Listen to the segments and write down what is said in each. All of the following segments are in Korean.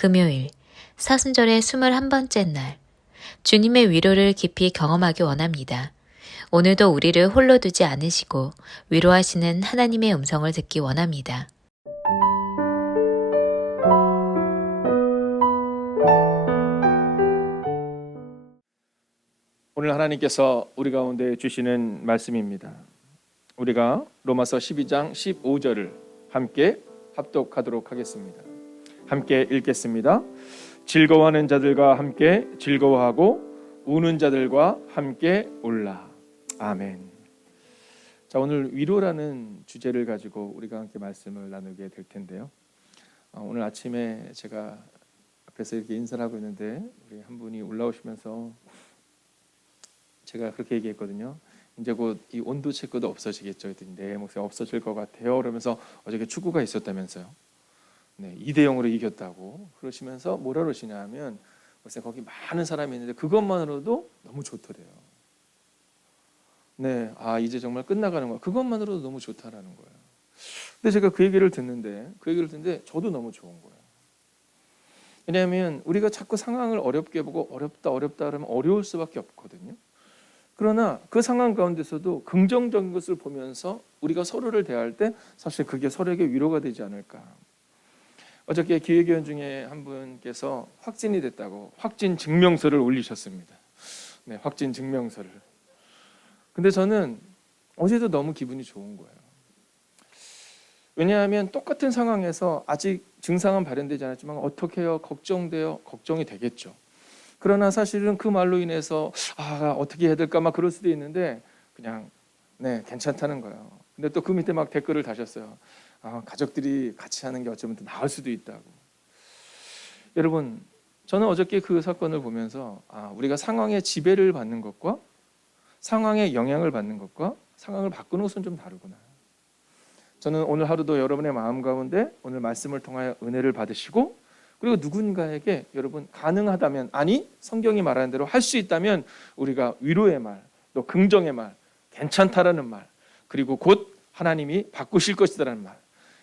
금요일, 사순절의 21번째 날, 주님의 위로를 깊이 경험하기 원합니다. 오늘도 우리를 홀로 두지 않으시고 위로하시는 하나님의 음성을 듣기 원합니다. 오늘 하나님께서 우리 가운데 주시는 말씀입니다. 우리가 로마서 12장 15절을 함께 합독하도록 하겠습니다. 함께 읽겠습니다. 즐거워하는 자들과 함께 즐거워하고 우는 자들과 함께 울라. 아멘. 자, 오늘 위로라는 주제를 가지고 우리가 함께 말씀을 나누게 될 텐데요. 오늘 아침에 제가 앞에서 이렇게 인사를 하고 있는데 우리 한 분이 올라오시면서 제가 그렇게 얘기했거든요. 이제 곧 이 온도 체크도 없어지겠죠. 그랬더니 네, 목사님 없어질 것 같아요. 그러면서 어저께 축구가 있었다면서요. 네, 2대0으로 이겼다고 그러시면서 뭐라 그러시냐면 목사님 거기 많은 사람이 있는데 그것만으로도 너무 좋더래요. 네, 이제 정말 끝나가는 거야. 그것만으로도 너무 좋다라는 거예요. 근데 제가 그 얘기를 듣는데 저도 너무 좋은 거예요. 왜냐하면 우리가 자꾸 상황을 어렵게 보고 어렵다 그러면 어려울 수밖에 없거든요. 그러나 그 상황 가운데서도 긍정적인 것을 보면서 우리가 서로를 대할 때 사실 그게 서로에게 위로가 되지 않을까. 어저께 기획위원 중에 한 분께서 확진이 됐다고 확진 증명서를 올리셨습니다. 네, 확진 증명서를. 근데 저는 어제도 너무 기분이 좋은 거예요. 왜냐하면 똑같은 상황에서 아직 증상은 발현되지 않았지만 어떻게 해요? 걱정돼요? 걱정이 되겠죠. 그러나 사실은 그 말로 인해서 어떻게 해야 될까 막 그럴 수도 있는데 그냥 네, 괜찮다는 거예요. 근데 또 그 밑에 막 댓글을 다셨어요. 가족들이 같이 하는 게 어쩌면 더 나을 수도 있다고. 여러분, 저는 어저께 그 사건을 보면서 우리가 상황에 지배를 받는 것과 상황에 영향을 받는 것과 상황을 바꾸는 것은 좀 다르구나. 저는 오늘 하루도 여러분의 마음 가운데 오늘 말씀을 통하여 은혜를 받으시고 그리고 누군가에게 여러분 가능하다면 성경이 말하는 대로 할 수 있다면 우리가 위로의 말, 또 긍정의 말, 괜찮다라는 말, 그리고 곧 하나님이 바꾸실 것이다라는 말,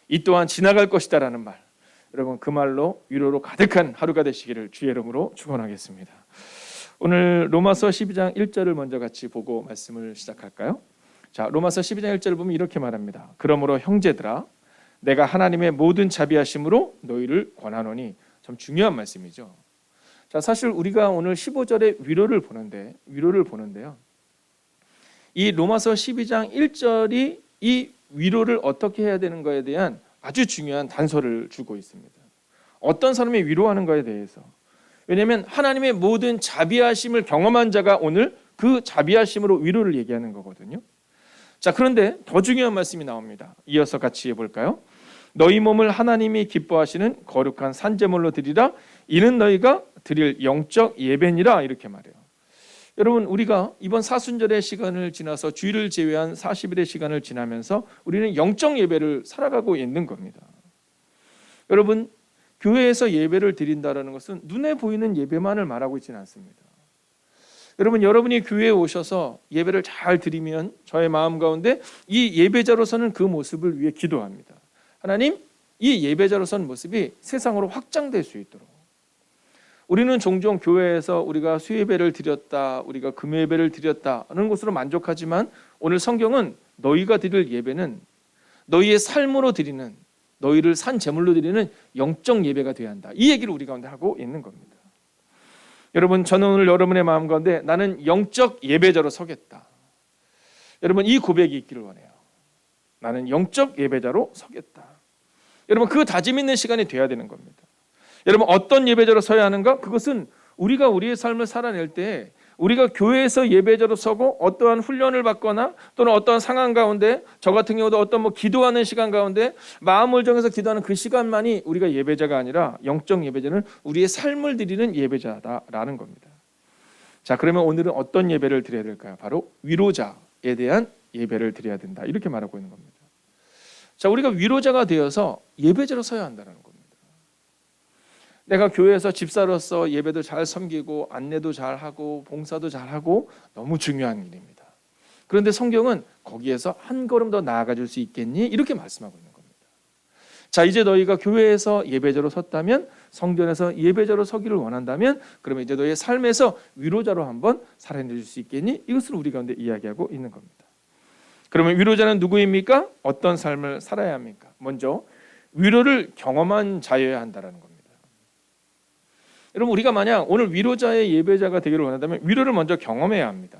이 또한 지나갈 것이다라는 말, 여러분 그 말로 위로로 가득한 하루가 되시기를 주의 이름으로 축원하겠습니다. 오늘 로마서 12장 1절을 먼저 같이 보고 말씀을 시작할까요? 자, 로마서 12장 1절을 보면 이렇게 말합니다. 그러므로 형제들아 내가 하나님의 모든 자비하심으로 너희를 권하노니. 참 중요한 말씀이죠. 자, 사실 우리가 오늘 15절의 위로를 보는데요. 이 로마서 12장 1절이 이 위로를 어떻게 해야 되는 거에 대한 아주 중요한 단서를 주고 있습니다. 어떤 사람이 위로하는 거에 대해서. 왜냐하면 하나님의 모든 자비하심을 경험한 자가 오늘 그 자비하심으로 위로를 얘기하는 거거든요. 자, 그런데 더 중요한 말씀이 나옵니다. 이어서 같이 해볼까요? 너희 몸을 하나님이 기뻐하시는 거룩한 산제물로 드리라. 이는 너희가 드릴 영적 예배니라. 이렇게 말해요. 여러분, 우리가 이번 사순절의 시간을 지나서 주일을 제외한 40일의 시간을 지나면서 우리는 영적 예배를 살아가고 있는 겁니다. 여러분, 교회에서 예배를 드린다는 것은 눈에 보이는 예배만을 말하고 있지는 않습니다. 여러분, 여러분이 교회에 오셔서 예배를 잘 드리면 저의 마음 가운데 이 예배자로서는 그 모습을 위해 기도합니다. 하나님, 이 예배자로서는 모습이 세상으로 확장될 수 있도록. 우리는 종종 교회에서 우리가 수예배를 드렸다, 우리가 금요예배를 드렸다는 것으로 만족하지만 오늘 성경은 너희가 드릴 예배는 너희의 삶으로 드리는, 너희를 산 제물로 드리는 영적 예배가 되어야 한다. 이 얘기를 우리 가운데 하고 있는 겁니다. 여러분, 저는 오늘 여러분의 마음 가운데 나는 영적 예배자로 서겠다. 여러분, 이 고백이 있기를 원해요. 나는 영적 예배자로 서겠다. 여러분, 그 다짐 있는 시간이 돼야 되는 겁니다. 여러분, 어떤 예배자로 서야 하는가? 그것은 우리가 우리의 삶을 살아낼 때 우리가 교회에서 예배자로 서고 어떠한 훈련을 받거나 또는 어떠한 상황 가운데 저 같은 경우도 어떤 기도하는 시간 가운데 마음을 정해서 기도하는 그 시간만이 우리가 예배자가 아니라 영적 예배자는 우리의 삶을 드리는 예배자다라는 겁니다. 자, 그러면 오늘은 어떤 예배를 드려야 될까요? 바로 위로자에 대한 예배를 드려야 된다. 이렇게 말하고 있는 겁니다. 자, 우리가 위로자가 되어서 예배자로 서야 한다는 겁니다. 내가 교회에서 집사로서 예배도 잘 섬기고 안내도 잘하고 봉사도 잘하고 너무 중요한 일입니다. 그런데 성경은 거기에서 한 걸음 더 나아가 줄 수 있겠니? 이렇게 말씀하고 있는 겁니다. 자, 이제 너희가 교회에서 예배자로 섰다면 성전에서 예배자로 서기를 원한다면 그러면 이제 너의 삶에서 위로자로 한번 살아낼 수 있겠니? 이것을 우리 가운데 이야기하고 있는 겁니다. 그러면 위로자는 누구입니까? 어떤 삶을 살아야 합니까? 먼저 위로를 경험한 자여야 한다는 겁니다. 여러분, 우리가 만약 오늘 위로자의 예배자가 되기를 원한다면 위로를 먼저 경험해야 합니다.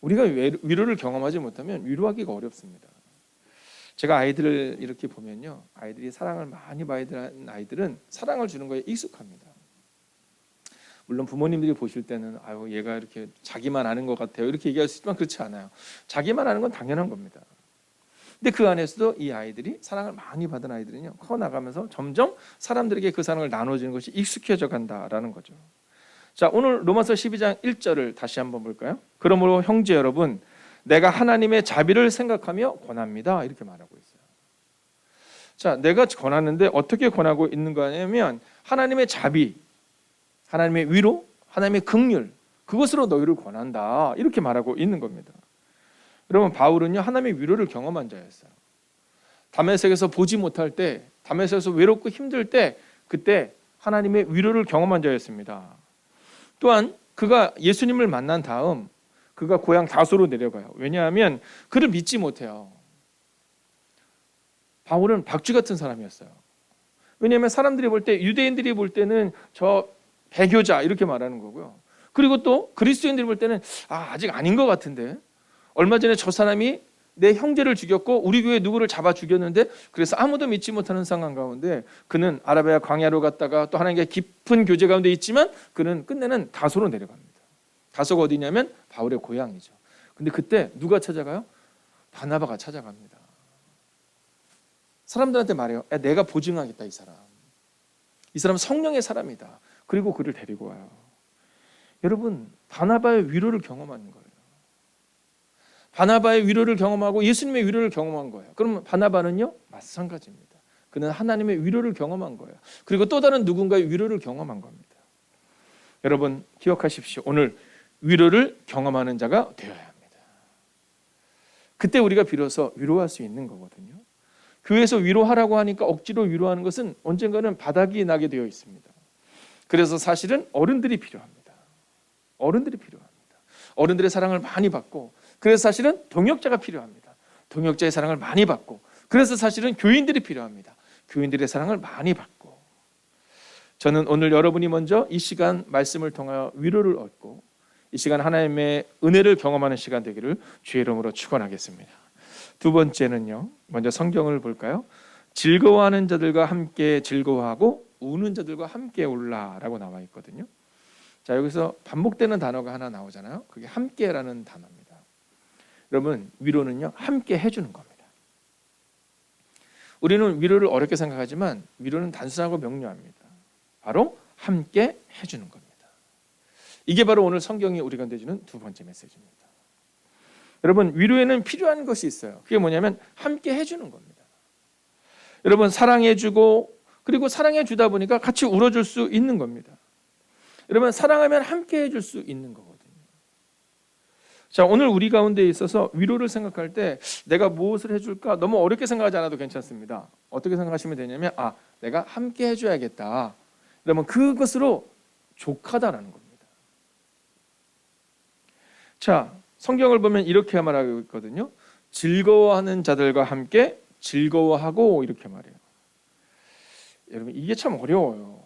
우리가 위로를 경험하지 못하면 위로하기가 어렵습니다. 제가 아이들을 이렇게 보면요, 아이들이 사랑을 많이 받는 아이들은 사랑을 주는 거에 익숙합니다. 물론 부모님들이 보실 때는 아유, 얘가 이렇게 자기만 아는 것 같아요, 이렇게 얘기할 수 있지만 그렇지 않아요. 자기만 아는 건 당연한 겁니다. 근데 그 안에서도 이 아이들이 사랑을 많이 받은 아이들은요, 커 나가면서 점점 사람들에게 그 사랑을 나눠주는 것이 익숙해져 간다라는 거죠. 자, 오늘 로마서 12장 1절을 다시 한번 볼까요? 그러므로 형제 여러분, 내가 하나님의 자비를 생각하며 권합니다, 이렇게 말하고 있어요. 자, 내가 권하는데 어떻게 권하고 있는 거냐면 하나님의 자비, 하나님의 위로, 하나님의 긍휼, 그것으로 너희를 권한다, 이렇게 말하고 있는 겁니다. 여러분, 바울은요 하나님의 위로를 경험한 자였어요. 다메섹에서 보지 못할 때, 다메섹에서 외롭고 힘들 때, 그때 하나님의 위로를 경험한 자였습니다. 또한 그가 예수님을 만난 다음 그가 고향 다소로 내려가요. 왜냐하면 그를 믿지 못해요. 바울은 박쥐 같은 사람이었어요. 왜냐하면 사람들이 볼 때, 유대인들이 볼 때는 저 배교자 이렇게 말하는 거고요. 그리고 또 그리스도인들이 볼 때는 아직 아닌 것 같은데, 얼마 전에 저 사람이 내 형제를 죽였고 우리 교회 누구를 잡아 죽였는데, 그래서 아무도 믿지 못하는 상황 가운데 그는 아라비아 광야로 갔다가 또 하나님과 깊은 교제 가운데 있지만 그는 끝내는 다소로 내려갑니다. 다소가 어디냐면 바울의 고향이죠. 근데 그때 누가 찾아가요? 바나바가 찾아갑니다. 사람들한테 말해요. 내가 보증하겠다, 이 사람. 이 사람 성령의 사람이다. 그리고 그를 데리고 와요. 여러분, 바나바의 위로를 경험하는 거예요. 바나바의 위로를 경험하고 예수님의 위로를 경험한 거예요. 그러면 바나바는요, 마찬가지입니다. 그는 하나님의 위로를 경험한 거예요. 그리고 또 다른 누군가의 위로를 경험한 겁니다. 여러분, 기억하십시오. 오늘 위로를 경험하는 자가 되어야 합니다. 그때 우리가 비로소 위로할 수 있는 거거든요. 교회에서 위로하라고 하니까 억지로 위로하는 것은 언젠가는 바닥이 나게 되어 있습니다. 그래서 사실은 어른들이 필요합니다. 어른들이 필요합니다. 어른들의 사랑을 많이 받고, 그래서 사실은 동역자가 필요합니다. 동역자의 사랑을 많이 받고, 그래서 사실은 교인들이 필요합니다. 교인들의 사랑을 많이 받고. 저는 오늘 여러분이 먼저 이 시간 말씀을 통하여 위로를 얻고 이 시간 하나님의 은혜를 경험하는 시간 되기를 주의 이름으로 축원하겠습니다. 두 번째는요, 먼저 성경을 볼까요? 즐거워하는 자들과 함께 즐거워하고 우는 자들과 함께 울라라고 나와 있거든요. 자, 여기서 반복되는 단어가 하나 나오잖아요. 그게 함께라는 단어입니다. 여러분, 위로는요 함께 해주는 겁니다. 우리는 위로를 어렵게 생각하지만 위로는 단순하고 명료합니다. 바로 함께 해주는 겁니다. 이게 바로 오늘 성경이 우리가 내주는 두 번째 메시지입니다. 여러분, 위로에는 필요한 것이 있어요. 그게 뭐냐면 함께 해주는 겁니다. 여러분, 사랑해주고 그리고 사랑해주다 보니까 같이 울어줄 수 있는 겁니다. 여러분, 사랑하면 함께 해줄 수 있는 거거든요. 자, 오늘 우리 가운데 있어서 위로를 생각할 때 내가 무엇을 해줄까 너무 어렵게 생각하지 않아도 괜찮습니다. 어떻게 생각하시면 되냐면 내가 함께 해줘야겠다. 그러면 그것으로 족하다라는 겁니다. 자, 성경을 보면 이렇게 말하고 있거든요. 즐거워하는 자들과 함께 즐거워하고, 이렇게 말해요. 여러분, 이게 참 어려워요.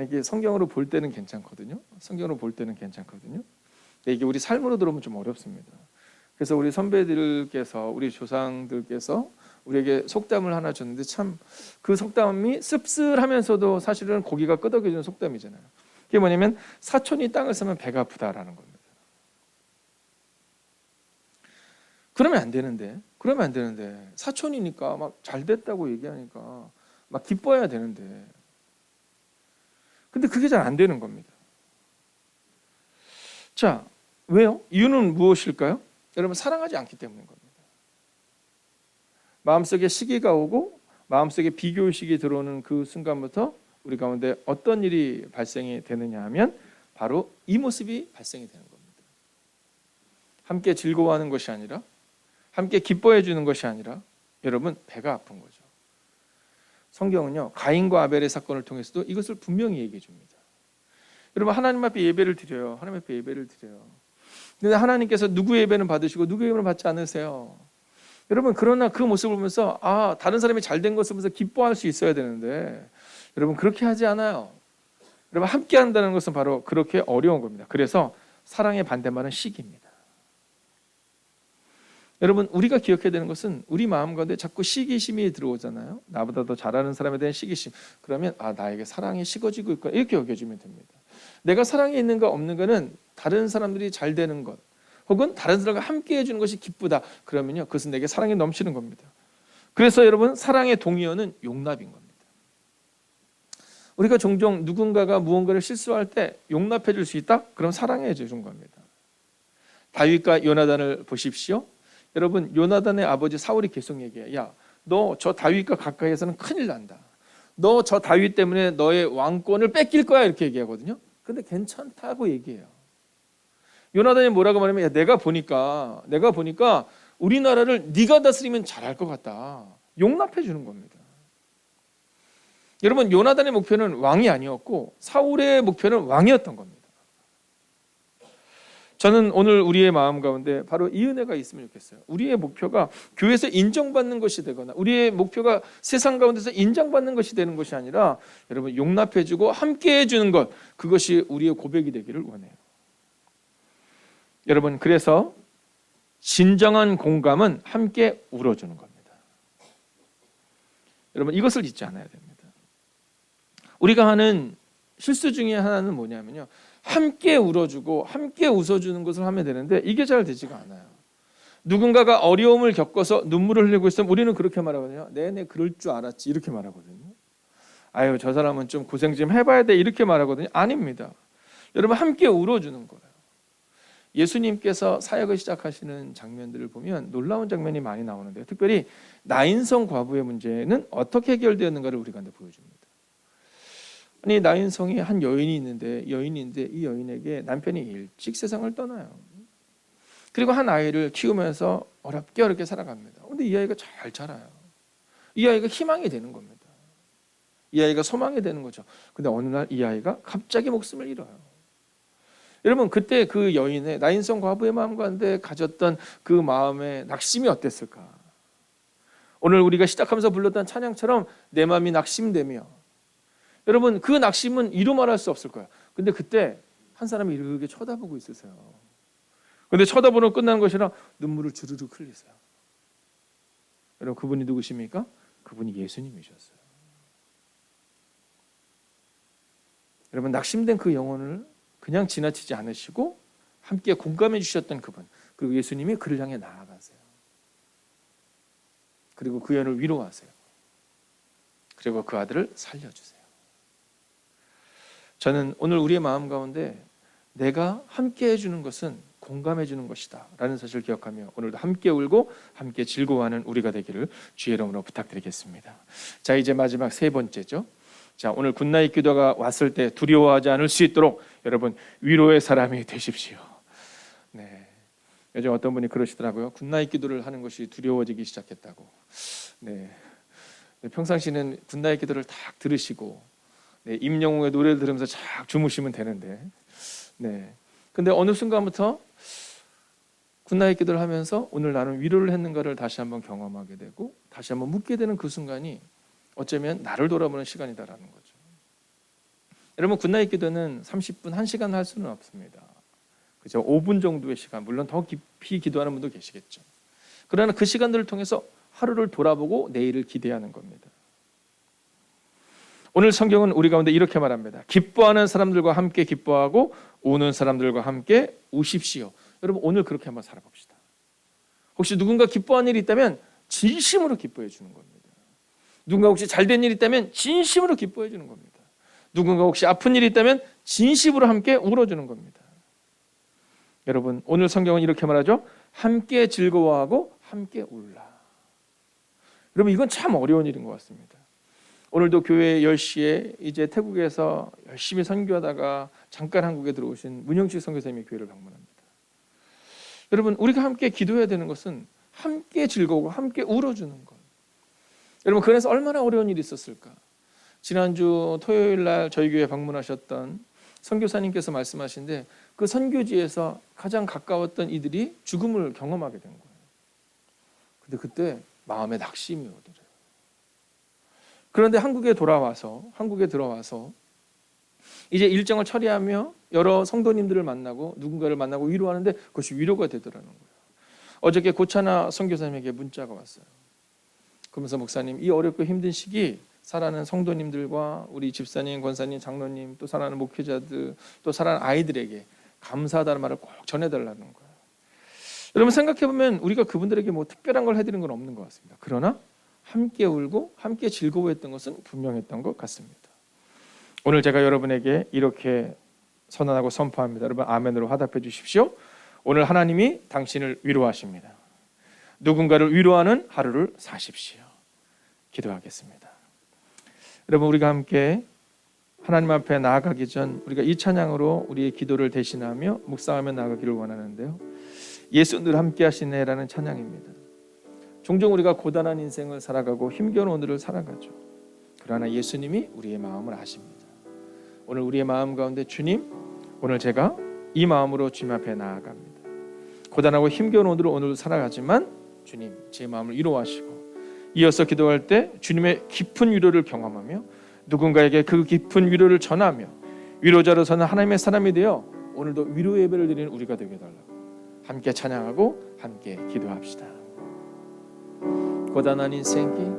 이게 성경으로 볼 때는 괜찮거든요. 성경으로 볼 때는 괜찮거든요. 근데 이게 우리 삶으로 들어오면 좀 어렵습니다. 그래서 우리 선배들께서, 우리 조상들께서 우리에게 속담을 하나 줬는데 참 그 속담이 씁쓸하면서도 사실은 고기가 끄덕여지는 속담이잖아요. 그게 뭐냐면 사촌이 땅을 쓰면 배가 아프다라는 겁니다. 그러면 안 되는데 사촌이니까 막 잘 됐다고 얘기하니까 막 기뻐해야 되는데, 근데 그게 잘 안 되는 겁니다. 자, 왜요? 이유는 무엇일까요? 여러분, 사랑하지 않기 때문인 겁니다. 마음속에 시기가 오고 마음속에 비교의식이 들어오는 그 순간부터 우리 가운데 어떤 일이 발생이 되느냐 하면 바로 이 모습이 발생이 되는 겁니다. 함께 즐거워하는 것이 아니라, 함께 기뻐해 주는 것이 아니라, 여러분, 배가 아픈 거죠. 성경은요, 가인과 아벨의 사건을 통해서도 이것을 분명히 얘기해 줍니다. 여러분, 하나님 앞에 예배를 드려요. 하나님 앞에 예배를 드려요. 근데 하나님께서 누구의 예배는 받으시고 누구의 예배는 받지 않으세요. 여러분, 그러나 그 모습을 보면서 다른 사람이 잘된 것을 보면서 기뻐할 수 있어야 되는데 여러분, 그렇게 하지 않아요. 여러분, 함께 한다는 것은 바로 그렇게 어려운 겁니다. 그래서 사랑의 반대말은 시기입니다. 여러분, 우리가 기억해야 되는 것은 우리 마음 가운데 자꾸 시기심이 들어오잖아요. 나보다 더 잘하는 사람에 대한 시기심. 그러면 나에게 사랑이 식어지고 있구나, 이렇게 여겨지면 됩니다. 내가 사랑이 있는가 없는가는 다른 사람들이 잘 되는 것 혹은 다른 사람과 함께 해주는 것이 기쁘다, 그러면요, 그것은 내게 사랑이 넘치는 겁니다. 그래서 여러분, 사랑의 동의어는 용납인 겁니다. 우리가 종종 누군가가 무언가를 실수할 때 용납해 줄 수 있다? 그럼 사랑해 준 겁니다. 다윗과 요나단을 보십시오. 여러분, 요나단의 아버지 사울이 계속 얘기해요. 야, 너 저 다윗과 가까이에서는 큰일 난다. 너 저 다윗 때문에 너의 왕권을 뺏길 거야, 이렇게 얘기하거든요. 근데 괜찮다고 얘기해요. 요나단이 뭐라고 말하면, 야, 내가 보니까 우리나라를 네가 다스리면 잘할 것 같다. 용납해 주는 겁니다. 여러분, 요나단의 목표는 왕이 아니었고 사울의 목표는 왕이었던 겁니다. 저는 오늘 우리의 마음 가운데 바로 이 은혜가 있으면 좋겠어요. 우리의 목표가 교회에서 인정받는 것이 되거나 우리의 목표가 세상 가운데서 인정받는 것이 되는 것이 아니라 여러분, 용납해주고 함께 해주는 것, 그것이 우리의 고백이 되기를 원해요. 여러분, 그래서 진정한 공감은 함께 울어주는 겁니다. 여러분, 이것을 잊지 않아야 됩니다. 우리가 하는 실수 중에 하나는 뭐냐면요, 함께 울어주고 함께 웃어주는 것을 하면 되는데 이게 잘 되지가 않아요. 누군가가 어려움을 겪어서 눈물을 흘리고 있으면 우리는 그렇게 말하거든요. 네네, 그럴 줄 알았지, 이렇게 말하거든요. 아유, 저 사람은 좀 고생 좀 해봐야 돼, 이렇게 말하거든요. 아닙니다. 여러분, 함께 울어주는 거예요. 예수님께서 사역을 시작하시는 장면들을 보면 놀라운 장면이 많이 나오는데요. 특별히 나인성 과부의 문제는 어떻게 해결되었는가를 우리가 보여줍니다. 아니, 나인성이 한 여인인데 이 여인에게 남편이 일찍 세상을 떠나요. 그리고 한 아이를 키우면서 어렵게 살아갑니다. 그런데 이 아이가 잘 자라요. 이 아이가 희망이 되는 겁니다. 이 아이가 소망이 되는 거죠. 근데 어느 날 이 아이가 갑자기 목숨을 잃어요. 여러분, 그때 그 여인의, 나인성 과부의 마음 가운데 가졌던 그 마음의 낙심이 어땠을까? 오늘 우리가 시작하면서 불렀던 찬양처럼 내 마음이 낙심되며, 여러분, 그 낙심은 이루 말할 수 없을 거예요. 근데 그때 한 사람이 이렇게 쳐다보고 있으세요. 근데 쳐다보는 끝나는 것이라 눈물을 주르륵 흘리세요. 여러분, 그분이 누구십니까? 그분이 예수님이셨어요. 여러분, 낙심된 그 영혼을 그냥 지나치지 않으시고 함께 공감해 주셨던 그분, 그리고 예수님이 그를 향해 나아가세요. 그리고 그 여인을 위로하세요. 그리고 그 아들을 살려주세요. 저는 오늘 우리의 마음 가운데 내가 함께 해주는 것은 공감해 주는 것이다 라는 사실을 기억하며 오늘도 함께 울고 함께 즐거워하는 우리가 되기를 주의 이름으로 부탁드리겠습니다. 자, 이제 마지막 세 번째죠. 자, 오늘 굿나잇 기도가 왔을 때 두려워하지 않을 수 있도록 여러분, 위로의 사람이 되십시오. 네, 요즘 어떤 분이 그러시더라고요. 굿나잇 기도를 하는 것이 두려워지기 시작했다고. 네, 평상시는 굿나잇 기도를 딱 들으시고 임영웅의 노래를 들으면서 쫙 주무시면 되는데, 네, 근데 어느 순간부터 굿나잇 기도를 하면서 오늘 나는 위로를 했는가를 다시 한번 경험하게 되고 다시 한번 묻게 되는 그 순간이 어쩌면 나를 돌아보는 시간이다라는 거죠. 여러분, 굿나잇 기도는 30분, 1시간 할 수는 없습니다. 그죠? 5분 정도의 시간, 물론 더 깊이 기도하는 분도 계시겠죠. 그러나 그 시간들을 통해서 하루를 돌아보고 내일을 기대하는 겁니다. 오늘 성경은 우리 가운데 이렇게 말합니다. 기뻐하는 사람들과 함께 기뻐하고 우는 사람들과 함께 우십시오. 여러분, 오늘 그렇게 한번 살아봅시다. 혹시 누군가 기뻐하는 일이 있다면 진심으로 기뻐해 주는 겁니다. 누군가 혹시 잘된 일이 있다면 진심으로 기뻐해 주는 겁니다. 누군가 혹시 아픈 일이 있다면 진심으로 함께 울어주는 겁니다. 여러분, 오늘 성경은 이렇게 말하죠. 함께 즐거워하고 함께 울라. 여러분, 이건 참 어려운 일인 것 같습니다. 오늘도 교회 10시에 이제 태국에서 열심히 선교하다가 잠깐 한국에 들어오신 문영식 선교사님의 교회를 방문합니다. 여러분, 우리가 함께 기도해야 되는 것은 함께 즐거우고 함께 울어주는 것. 여러분 그 안에서 얼마나 어려운 일이 있었을까. 지난주 토요일 날 저희 교회 방문하셨던 선교사님께서 말씀하신데 그 선교지에서 가장 가까웠던 이들이 죽음을 경험하게 된 거예요. 근데 그때 마음에 낙심이 오더래요. 그런데 한국에 들어와서 이제 일정을 처리하며 여러 성도님들을 만나고 누군가를 만나고 위로하는데 그것이 위로가 되더라는 거예요. 어저께 고찬아 선교사님에게 문자가 왔어요. 그러면서 목사님, 이 어렵고 힘든 시기 사랑하는 성도님들과 우리 집사님, 권사님, 장로님, 또 사랑하는 목회자들, 또 사랑하는 아이들에게 감사하다는 말을 꼭 전해달라는 거예요. 여러분 생각해보면 우리가 그분들에게 뭐 특별한 걸 해드리는 건 없는 것 같습니다. 그러나 함께 울고 함께 즐거워했던 것은 분명했던 것 같습니다. 오늘 제가 여러분에게 이렇게 선언하고 선포합니다. 여러분 아멘으로 화답해 주십시오. 오늘 하나님이 당신을 위로하십니다. 누군가를 위로하는 하루를 사십시오. 기도하겠습니다. 여러분 우리가 함께 하나님 앞에 나아가기 전 우리가 이 찬양으로 우리의 기도를 대신하며 묵상하며 나아가기를 원하는데요. 예수 늘 함께 하시네라는 찬양입니다. 종종 우리가 고단한 인생을 살아가고 힘겨운 오늘을 살아가죠. 그러나 예수님이 우리의 마음을 아십니다. 오늘 우리의 마음 가운데 주님, 오늘 제가 이 마음으로 주님 앞에 나아갑니다. 고단하고 힘겨운 오늘을 살아가지만 주님 제 마음을 위로하시고 이어서 기도할 때 주님의 깊은 위로를 경험하며 누군가에게 그 깊은 위로를 전하며 위로자로서는 하나님의 사람이 되어 오늘도 위로 예배를 드리는 우리가 되게 해달라고 함께 찬양하고 함께 기도합시다. 고단한 인생길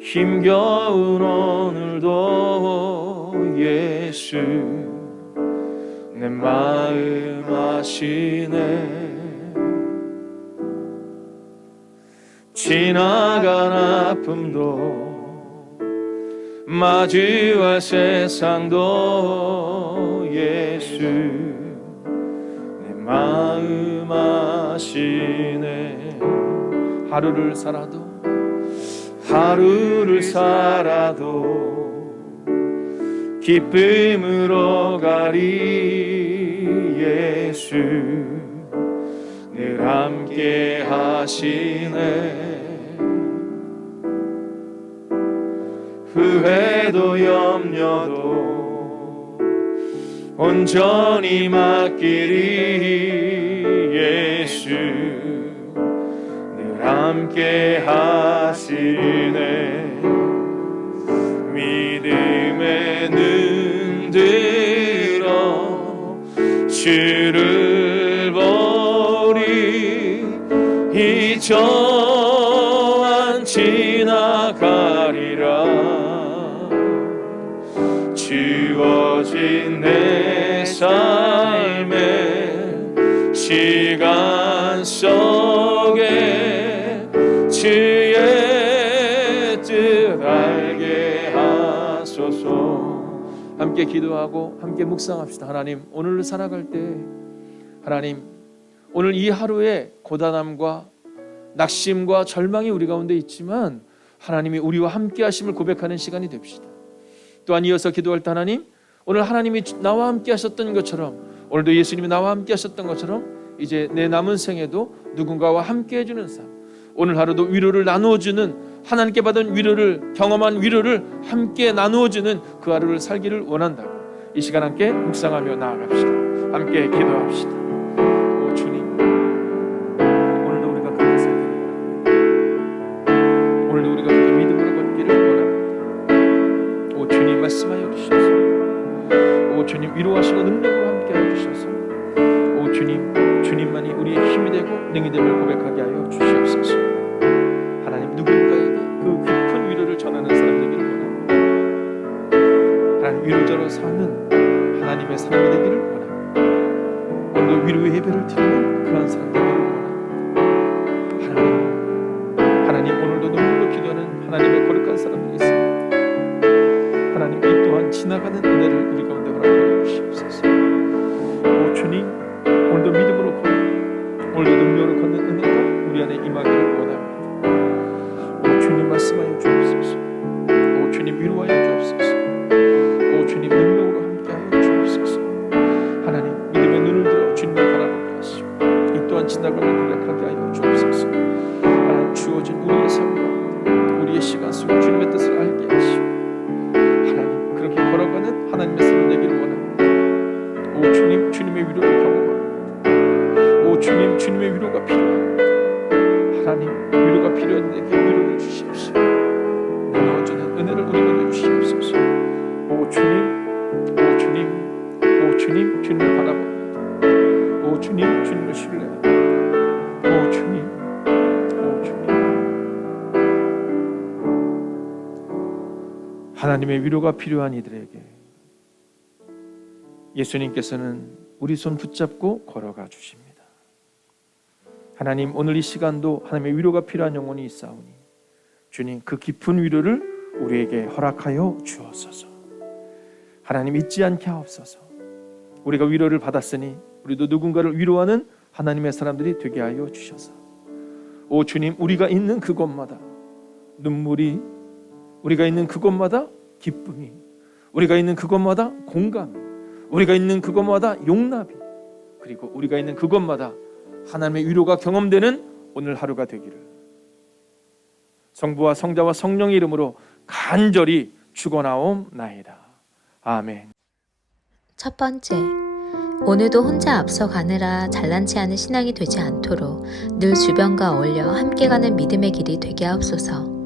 힘겨운 오늘도 예수 내 마음 아시네. 지나간 아픔도 마주할 세상도 예수 내 마음 아시네. 하루를 살아도 기쁨으로 가리. 예수 늘 함께 하시네. 후회도 염려도 온전히 맡기리. 예수 늘 함께 하시네. 믿음의 눈 들어 주를 보리. 이 저한 지나가리라. 주어진 내 삶의 시간 속에 주의 뜻 알게 하소서. 함께 기도하고 함께 묵상합시다. 하나님, 오늘 살아갈 때 하나님, 오늘 이 하루에 고단함과 낙심과 절망이 우리 가운데 있지만 하나님이 우리와 함께 하심을 고백하는 시간이 됩시다. 또한 이어서 기도할 때 하나님, 오늘 하나님이 나와 함께 하셨던 것처럼, 오늘도 예수님이 나와 함께 하셨던 것처럼 이제 내 남은 생에도 누군가와 함께 해주는 삶, 오늘 하루도 위로를 나누어주는, 하나님께 받은 위로를, 경험한 위로를 함께 나누어주는 그 하루를 살기를 원한다고 이 시간 함께 묵상하며 나아갑시다. 함께 기도합시다. 오 주님, 오늘도 우리가 그렇게 살기를 원합니다. 오늘도 우리가 그렇게 믿음으로 걷기를 원합니다. 오 주님, 말씀하여 주셔서, 오 주님, 위로하시고 능력으로 함께하여 주셔서, 오 주님, 주님만이 우리의 힘이 되고 능이 됨을 고백하게 하여 주시옵소서. 하나님, 누군가에게 그 깊은 위로를 전하는 사람 되기를 원합니다. 하나님, 위로자로 사는 하나님의 사람이 되기를 원합니다. 오늘도 위로의 예배를 드리는 그런 사람 되기를 원합니다. 하나님, 오늘도 눈물로 기도하는 하나님의 거룩한 사람들이 있습니다. 하나님, 이 또한 지나가는 은혜를 우리 가운데 허락하여 주시옵소서. 오 주님, 오늘도 믿음으로 걷는, 오늘도 능력으로 걷는 은혜가 우리 안에 임하기를 원합니다. 우리의 삶 가운데 우리의 시간 속에 주님의 뜻을 알게 하시고 하나님 그렇게 걸어가는 하나님의 삶이 되기를 원합니다. 오 주님, 주님의 위로를 경험합니다. 오 주님, 주님의 위로가 필요합니다. 하나님 위로가 필요한 내게 위로를 주시옵소서. 무너지는 은혜를 우리가 내주시옵소서. 오 주님, 오 주님, 오 주님, 주님을 바라봅니다. 오 주님, 주님을 신뢰합니다. 오 주님, 오 주님. 하나님의 위로가 필요한 이들에게 예수님께서는 우리 손 붙잡고 걸어가 주십니다. 하나님 오늘 이 시간도 하나님의 위로가 필요한 영혼이 있사오니 주님 그 깊은 위로를 우리에게 허락하여 주옵소서. 하나님 잊지 않게 하옵소서. 우리가 위로를 받았으니 우리도 누군가를 위로하는 하나님의 사람들이 되게 하여 주셔서 오 주님 우리가 있는 그곳마다 눈물이, 우리가 있는 그곳마다 기쁨이, 우리가 있는 그곳마다 공감이, 우리가 있는 그곳마다 용납이, 그리고 우리가 있는 그곳마다 하나님의 위로가 경험되는 오늘 하루가 되기를 성부와 성자와 성령의 이름으로 간절히 축원하옵나이다. 아멘. 첫 번째, 오늘도 혼자 앞서가느라 잘난치 않은 신앙이 되지 않도록 늘 주변과 어울려 함께 가는 믿음의 길이 되게 하옵소서.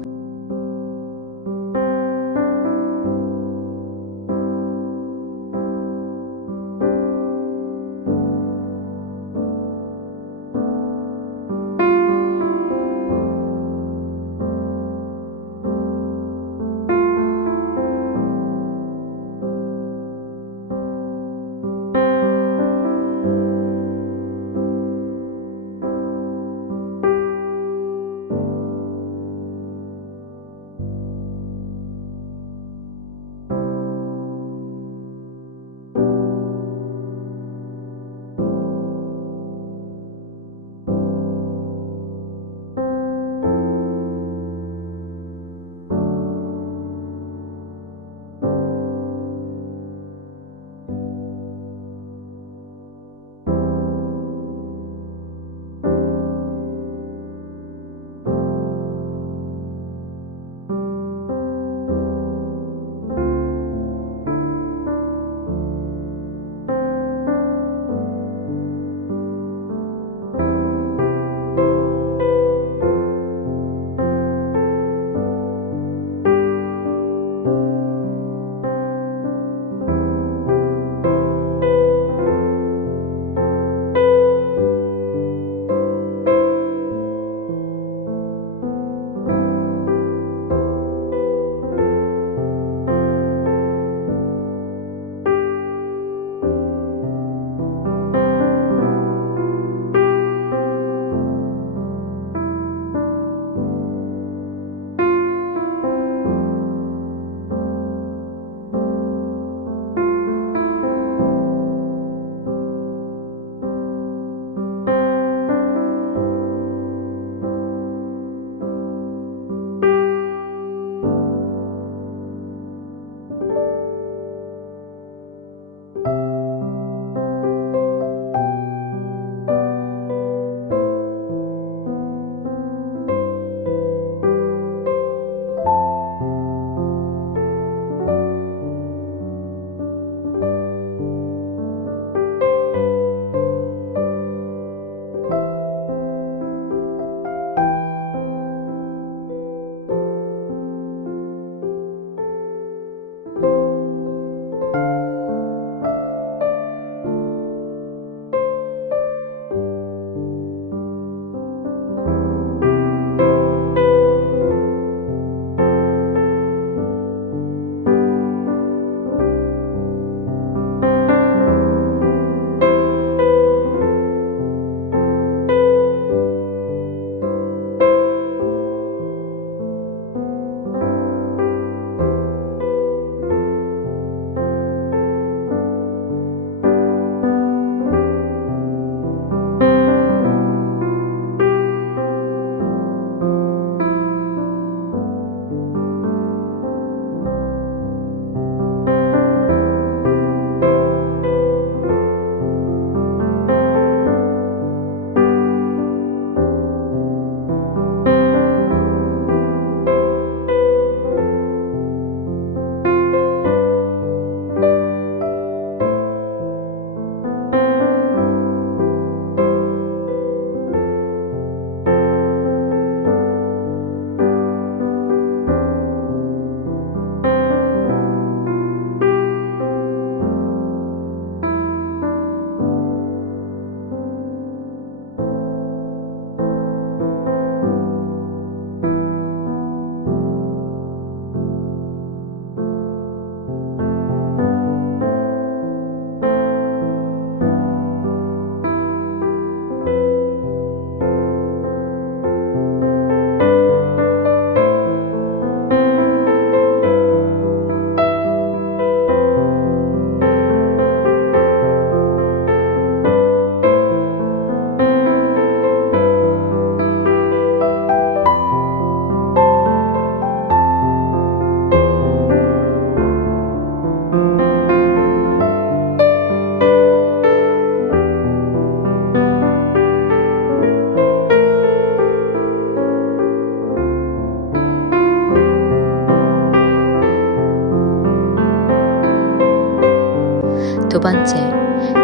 두 번째,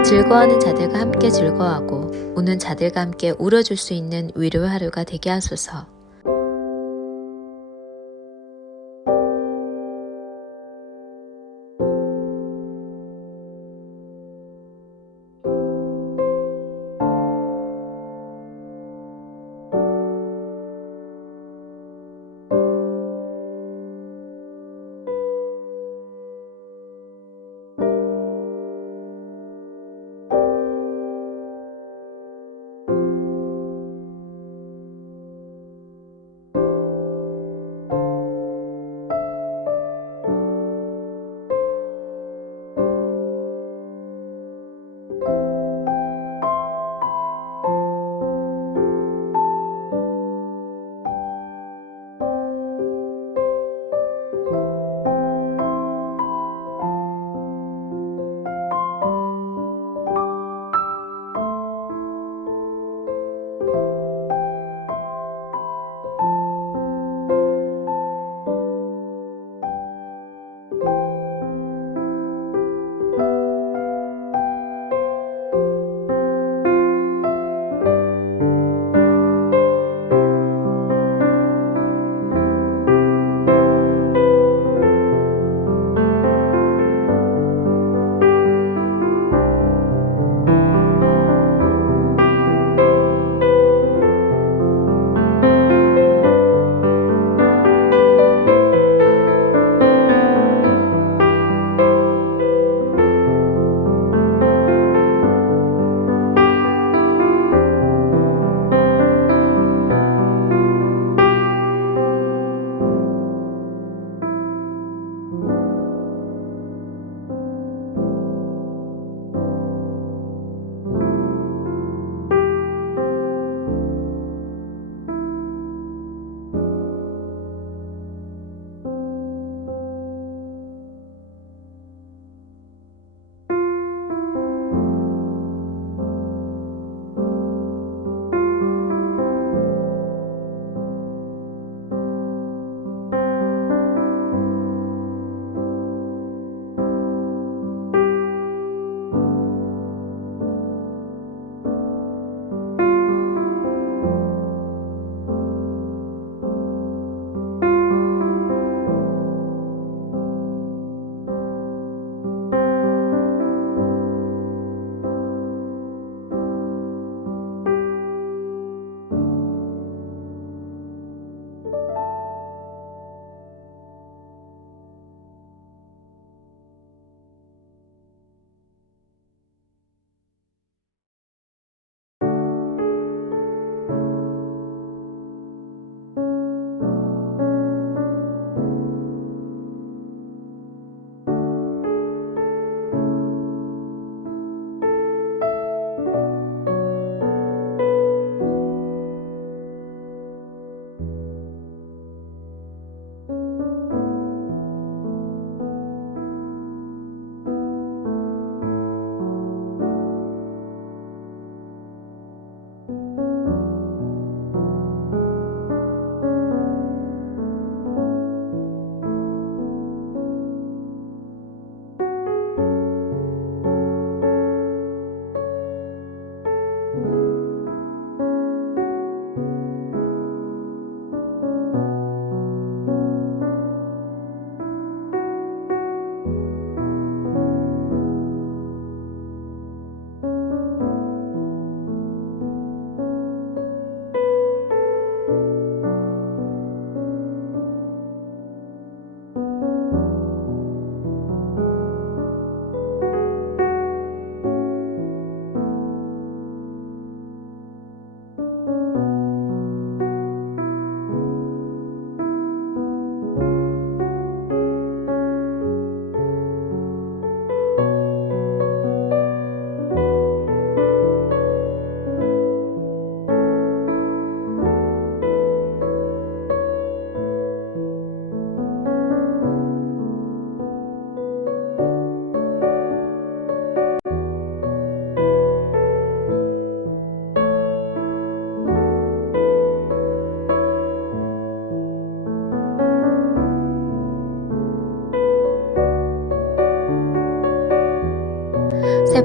즐거워하는 자들과 함께 즐거워하고 우는 자들과 함께 울어줄 수 있는 위로의 하루가 되게 하소서.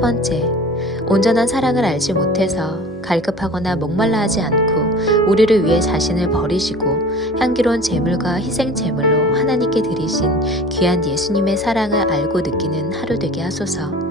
번째, 온전한 사랑을 알지 못해서 갈급하거나 목말라 하지 않고 우리를 위해 자신을 버리시고 향기로운 제물과 희생 제물로 하나님께 드리신 귀한 예수님의 사랑을 알고 느끼는 하루 되게 하소서.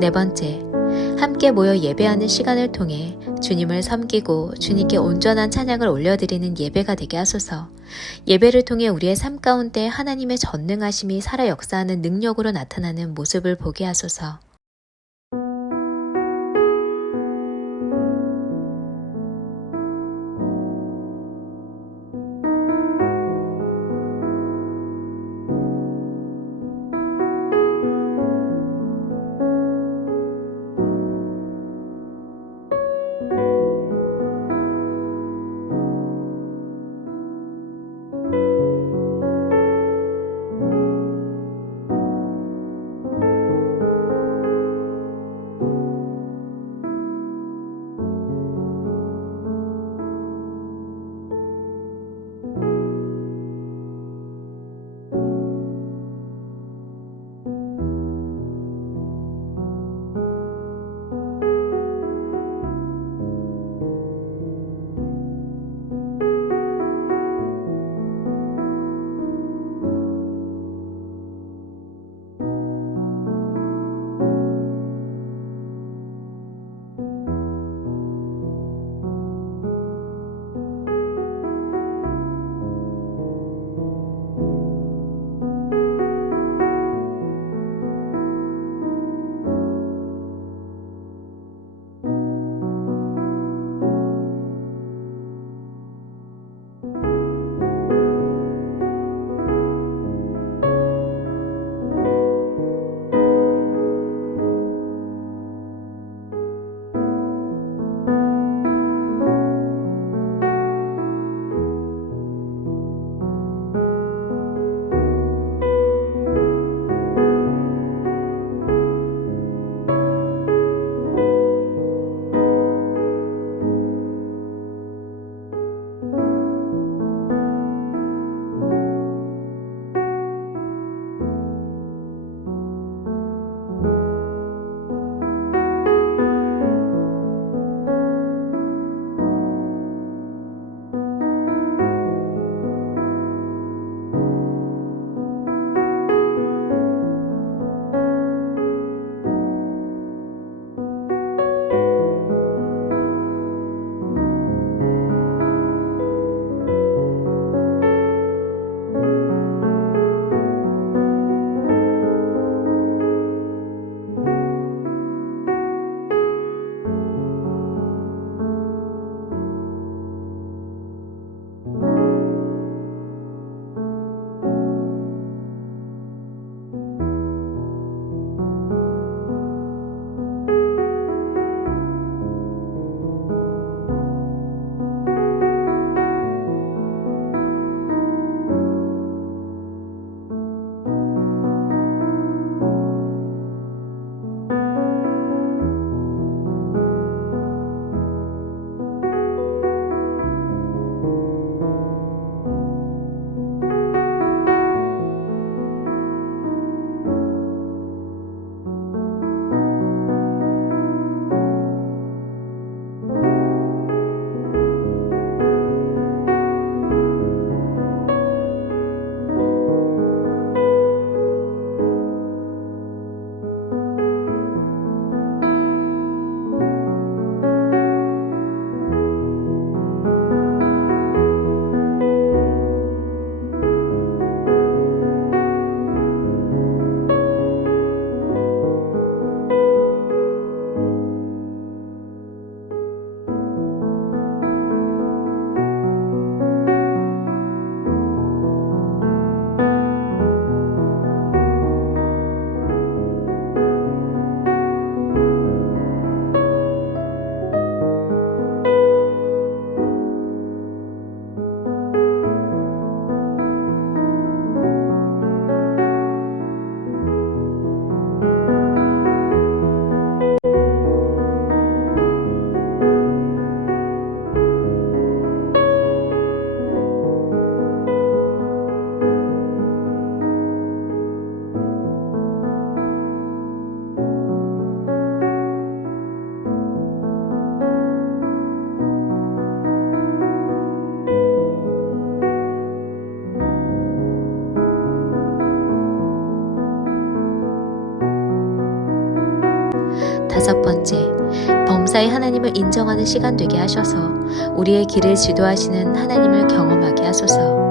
네 번째, 함께 모여 예배하는 시간을 통해 주님을 섬기고 주님께 온전한 찬양을 올려드리는 예배가 되게 하소서. 예배를 통해 우리의 삶 가운데 하나님의 전능하심이 살아 역사하는 능력으로 나타나는 모습을 보게 하소서. 번째, 범사의 하나님을 인정하는 시간 되게 하셔서 우리의 길을 지도하시는 하나님을 경험하게 하소서.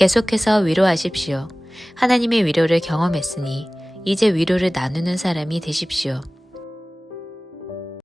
계속해서 위로하십시오. 하나님의 위로를 경험했으니 이제 위로를 나누는 사람이 되십시오.